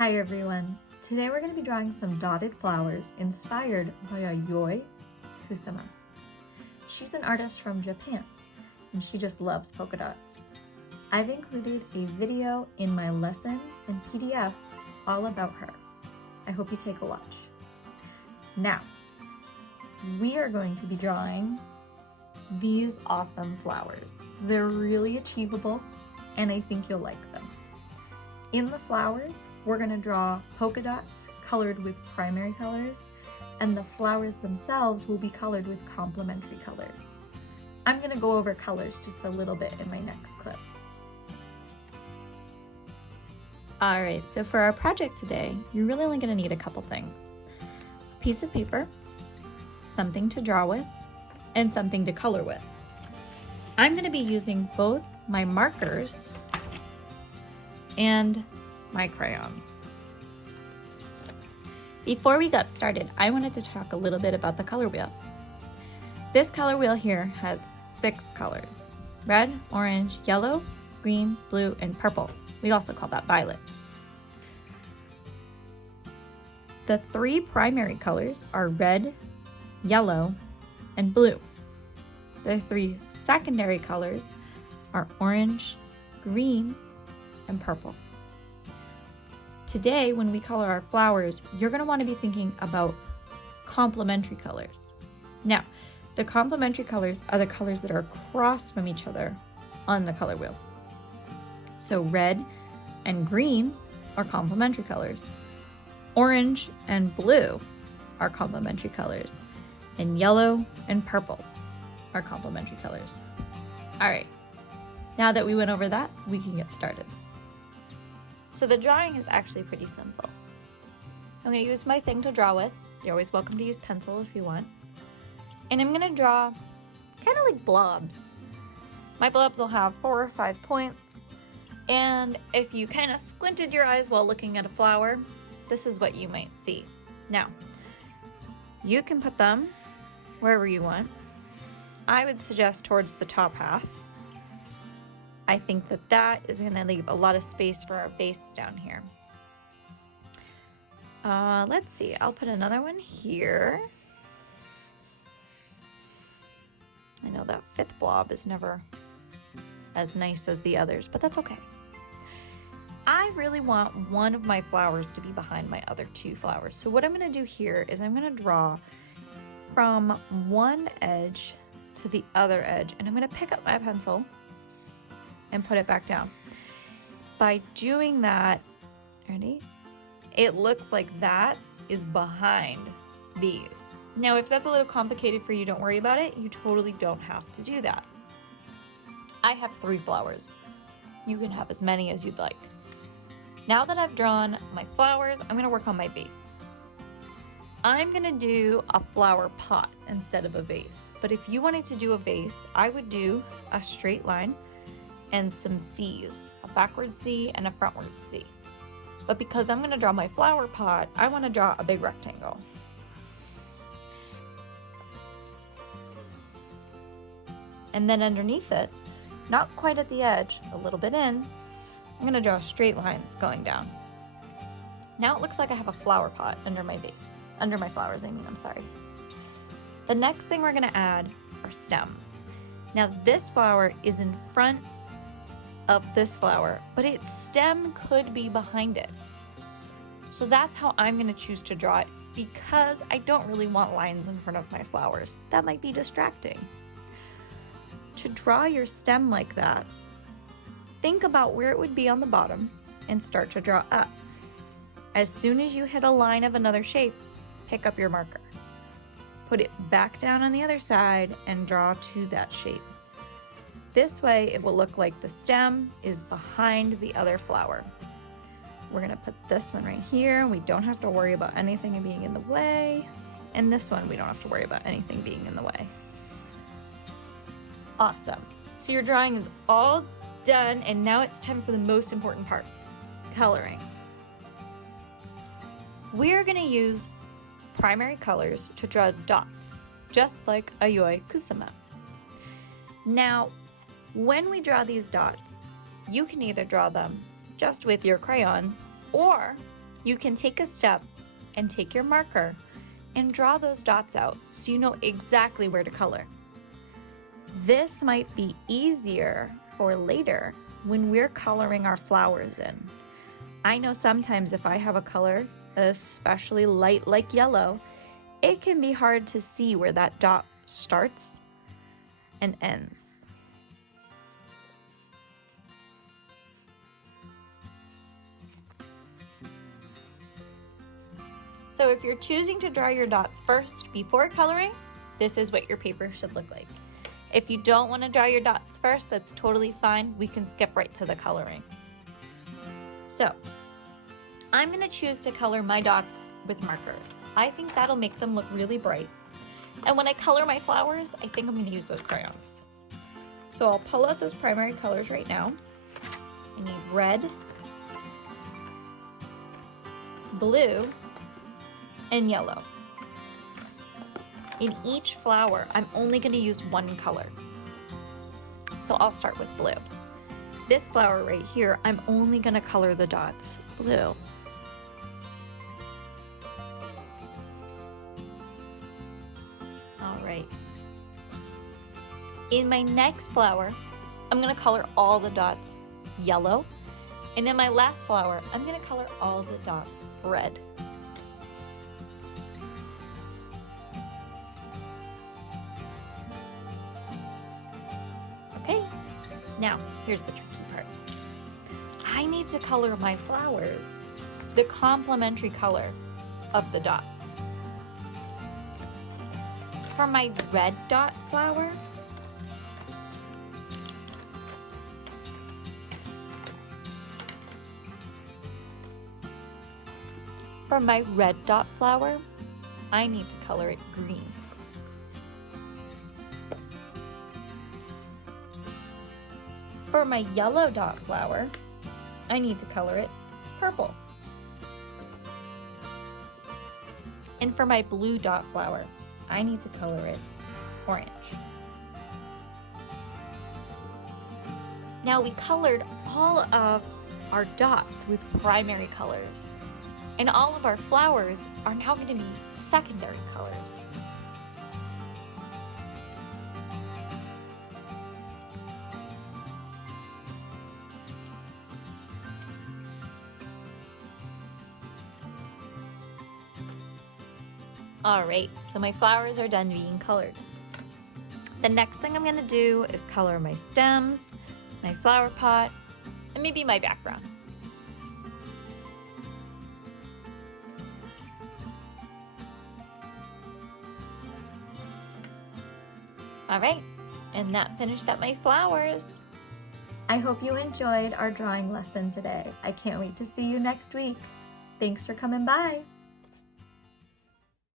Hi everyone! Today we're going to be drawing some dotted flowers inspired by Yayoi Kusama. She's an artist from Japan and she just loves polka dots. I've included a video in my lesson and PDF all about her. I hope you take a watch. Now, we are going to be drawing these awesome flowers. They're really achievable and I think you'll like them. In the flowers, we're going to draw polka dots colored with primary colors, and the flowers themselves will be colored with complementary colors. I'm going to go over colors just a little bit in my next clip. All right, so for our project today, you're really only going to need a couple things. A piece of paper, something to draw with, and something to color with. I'm going to be using both my markers and my crayons. Before we got started, I wanted to talk a little bit about the color wheel. This color wheel here has 6 colors: red, orange, yellow, green, blue, and purple. We also call that violet. The 3 primary colors are red, yellow, and blue. The 3 secondary colors are orange, green, and purple. Today, when we color our flowers, you're going to want to be thinking about complementary colors. Now, the complementary colors are the colors that are across from each other on the color wheel. So red and green are complementary colors. Orange and blue are complementary colors. And yellow and purple are complementary colors. All right, now that we went over that, we can get started. So the drawing is actually pretty simple. I'm going to use my thing to draw with. You're always welcome to use pencil if you want. And I'm going to draw kind of like blobs. My blobs will have 4 or 5 points. And if you kind of squinted your eyes while looking at a flower, this is what you might see. Now, you can put them wherever you want. I would suggest towards the top half. I think that is going to leave a lot of space for our base down here. Let's see, I'll put another one here. I know that 5th blob is never as nice as the others, but that's okay. I really want one of my flowers to be behind my other 2 flowers. So what I'm going to do here is I'm going to draw from one edge to the other edge, and I'm going to pick up my pencil and put it back down. By doing that, ready? It looks like that is behind these. Now, if that's a little complicated for you, don't worry about it. You totally don't have to do that. I have 3 flowers. You can have as many as you'd like. Now that I've drawn my flowers, I'm gonna work on my base. I'm gonna do a flower pot instead of a vase. But if you wanted to do a vase, I would do a straight line and some C's, a backward C and a frontward C. But because I'm going to draw my flower pot, I want to draw a big rectangle. And then underneath it, not quite at the edge, a little bit in, I'm going to draw straight lines going down. Now it looks like I have a flower pot under my base, under my flowers, I'm sorry. The next thing we're going to add are stems. Now this flower is in front of this flower, but its stem could be behind it. So that's how I'm going to choose to draw it, because I don't really want lines in front of my flowers. That might be distracting. To draw your stem like that, think about where it would be on the bottom and start to draw up. As soon as you hit a line of another shape, pick up your marker. Put it back down on the other side and draw to that shape. This way it will look like the stem is behind the other flower. We're gonna put this one right here. We don't have to worry about anything being in the way. And this one, we don't have to worry about anything being in the way. Awesome. So your drawing is all done, and now it's time for the most important part, coloring. We're gonna use primary colors to draw dots, just like Yayoi Kusama. Now, when we draw these dots, you can either draw them just with your crayon, or you can take a step and take your marker and draw those dots out so you know exactly where to color. This might be easier for later when we're coloring our flowers in. I know sometimes if I have a color, especially light like yellow, it can be hard to see where that dot starts and ends. So if you're choosing to draw your dots first before coloring, this is what your paper should look like. If you don't want to draw your dots first, that's totally fine. We can skip right to the coloring. So I'm going to choose to color my dots with markers. I think that'll make them look really bright. And when I color my flowers, I think I'm going to use those crayons. So I'll pull out those primary colors right now. I need red, blue, and yellow. In each flower, I'm only going to use one color. So I'll start with blue. This flower right here, I'm only going to color the dots blue. All right. In my next flower, I'm going to color all the dots yellow. And in my last flower, I'm going to color all the dots red. Okay, now here's the tricky part. I need to color my flowers the complementary color of the dots. For my red dot flower, I need to color it green. For my yellow dot flower, I need to color it purple. And for my blue dot flower, I need to color it orange. Now we colored all of our dots with primary colors, and all of our flowers are now going to be secondary colors. All right, so my flowers are done being colored. The next thing I'm gonna do is color my stems, my flower pot, and maybe my background. All right, and that finished up my flowers. I hope you enjoyed our drawing lesson today. I can't wait to see you next week. Thanks for coming by.